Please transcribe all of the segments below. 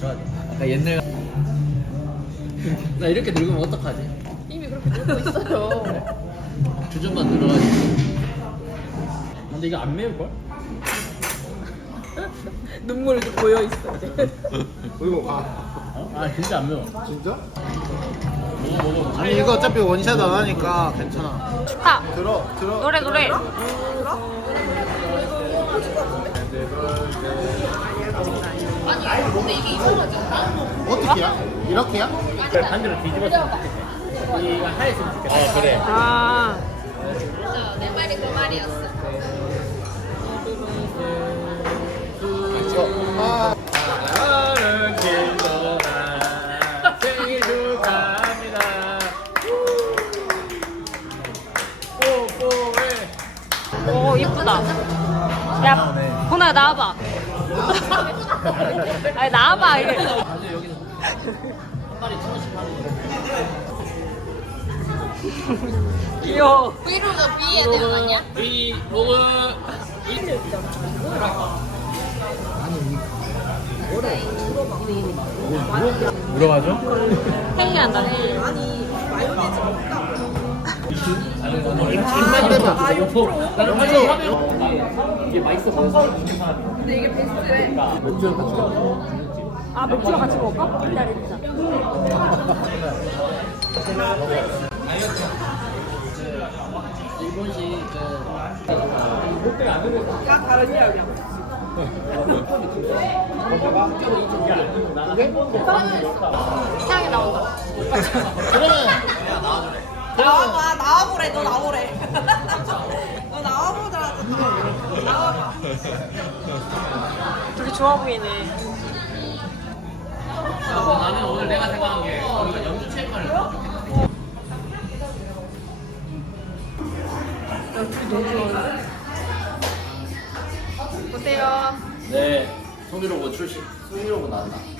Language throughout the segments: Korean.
좋아. 아까 옛날 나 이렇게 늙으면 어떡하지? 이미 그렇게 놀고 있어요. 주전만 늘어가지고. 근데 이거 안 매울 걸? 눈물이 보여 있어 이제. 이거 아 어? 아 진짜 안 매워. 진짜? 먹어 먹어. 아니 이거 어차피 원샷 안 하니까 괜찮아. 축하. 들어 들어. 노래 노래. 근데 이게 이상하지 않아? 어떻게야? 이렇게야? 반대로 좋겠어. 이가 하였으면 좋겠어. 어 그래. 아. 내 말이 그 말이었어. 아 사랑하는 생일 축하합니다. 뽀뽀해. 오 이쁘다. 야 보나 나와봐. 아니 나와봐 이게. 아주 여기서 한 마리 천 원씩 하는 거. 귀여워. 브이로그 B에 들어갔냐? 이 로그 물어가죠? 회의한다 회의. 입만 대봐. 나는 사실 이게 맛있어 보여서. 근데 이게 베스트래. 맥주 같이 먹어. 아 맥주랑 같이 먹을까? 기다리자. 일본식 그 향이 나온다. 나와봐 나와보래 너 나오래 너 나와보더라도 나와봐 둘이 좋아 보이네. 나는 오늘 내가 생각한 게 우리가 연주 체육관을. 보세요. 네. 송유로고 출신. 송유로고 나왔나?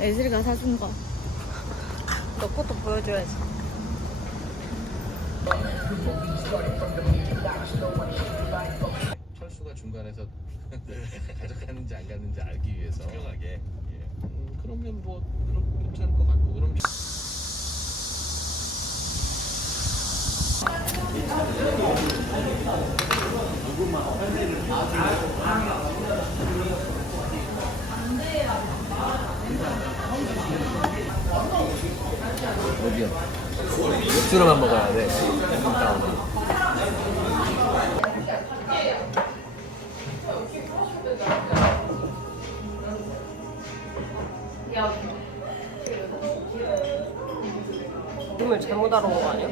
애슬이가 사준 거. 너 것도 보여줘야지. 철수가 중간에서 가져갔는지 안 갔는지 알기 위해서 투명하게 음, 그러면 뭐 그럼 괜찮을 것 같고 그럼 여기요. 맥주로만 먹어야 돼. 이름을 잘못 알아온 거 아니야?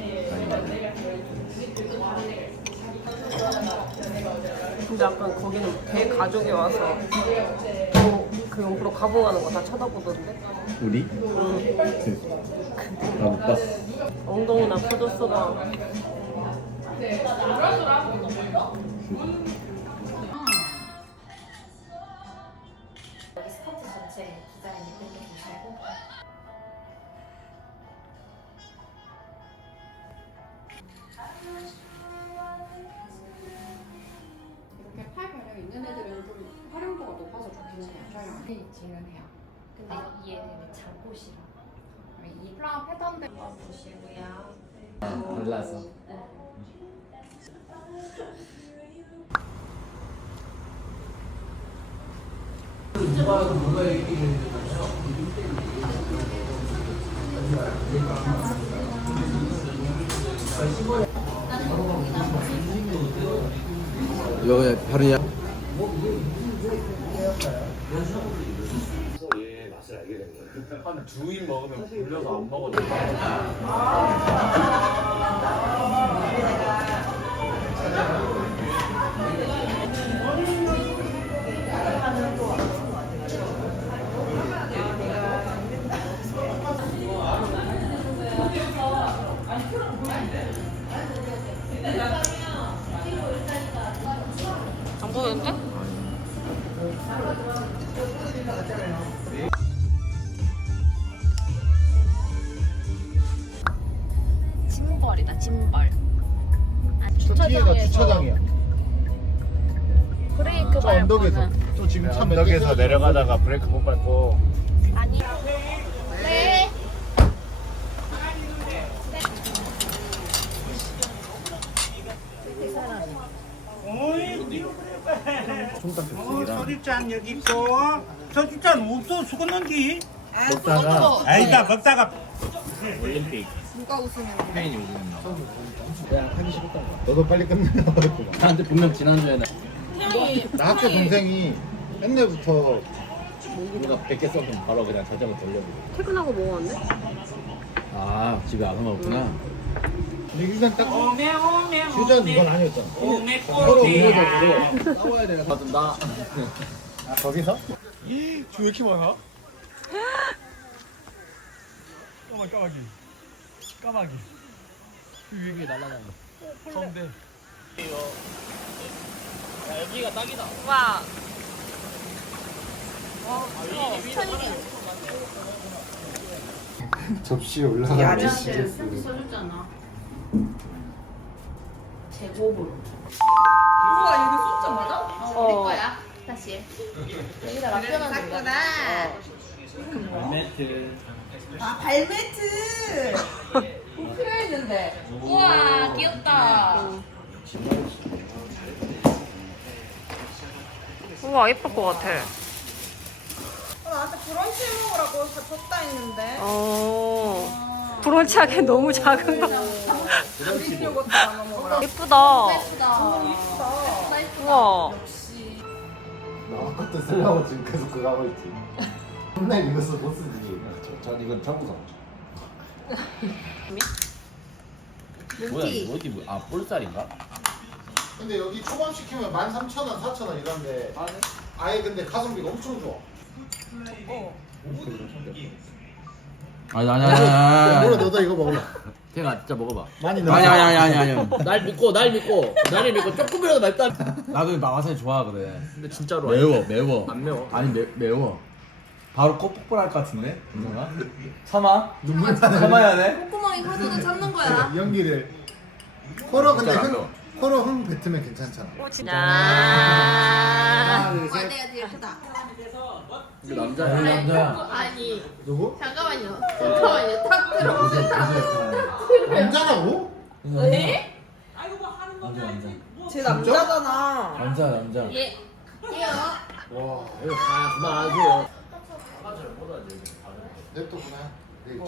근데 약간 거기는 대가족이 와서 뭐, 그 용프로 가봉하는 거 다 쳐다보던데? 우리? 나못 봤어. 엉덩이나 퍼졌어봐. 여 이 플라워 패턴들 보시고요. 골라서. 이거 그냥 바로 그냥 한 주인 먹으면 불려서 안 먹어도 안 보이는데? 저 언덕에서. 또 지금 차 언덕에서 내려가다가 브레이크 못 밟고. 아니. 네. 소주잔 여기 있고 소주잔 없어 죽었는지 먹다가 아니다 먹다가 스페인이 우승했나 너도 빨리 끝내라고. 나한테 분명 지난주에 는나 학교 동생이 옛날부터 뭔가 100개 써면 바로 그냥 자전거 돌려보고 퇴근하고 뭐 먹었는데? 아 집에 안 먹었구나. 일단 딱 오메 오메 휴전 이건 아니었잖아. 오메 서로 꼬리야. 의무적으로 싸워야 되나? 봐준다. 아 거기서? 까마귀 까마귀. 까마귀. 위에 날아다녀. 가운데 와. 접시에 올라가는 우와 이거 소자 맞아? 어. 거야. 다시. 여기다 납변하는 샀구나. 매트 아 발매트. 꼭 필요했는데. 우와 귀엽다. 우와 예쁠 것 같아. 어, 나한테 브런치 먹으라고 다 줬다 했는데. 어. 브런치 하기엔 너무 작은 거. 우리 요거트 나눠 먹으라. 예쁘다. 예쁘다. 우와. 나 아까부터 쓰려고 지금 계속 그거 하고 있지. 맨날 이거 써못 쓰지. 전 이건 청구서 뭐야 이거 어디 뭐야 아 볼살인가? 근데 여기 초밥 시키면 13,000원, 4,000원 이런데 아예 근데 가성비가 엄청 좋아. 아니 아니 아니 뭐라 너도 이거 먹어봐. 태가 진짜 먹어봐. 많이 넣어. 아니 아니 아니 아니. 아니 날 믿고 날 믿고. 나를 믿고 조금이라도 맵다 나도 마와사비 좋아하거든. 근데 진짜로 매워 매워. 안 매워. 아니 매, 매워. 바로 코 폭발할 것 같은데? 은성아? 참아? 눈물 참아야 돼? 콧구멍이 커져도 참는 거야. 연기를. 코로 근데 안 넣어. 코로 흥 뱉으면 괜찮잖아. 진짜. 하나 둘 셋. 내가 제일 크다. 이거 남자야 남자야 아니 누구? 잠깐만요. 잠깐만요. 탁 들어오세요. 탁. 남자라고? 네? 남자 남자 제 남자잖아. 남자 남자 예. 예요. 와, 이거 다 그만 하세요 냅뒀구나. 네.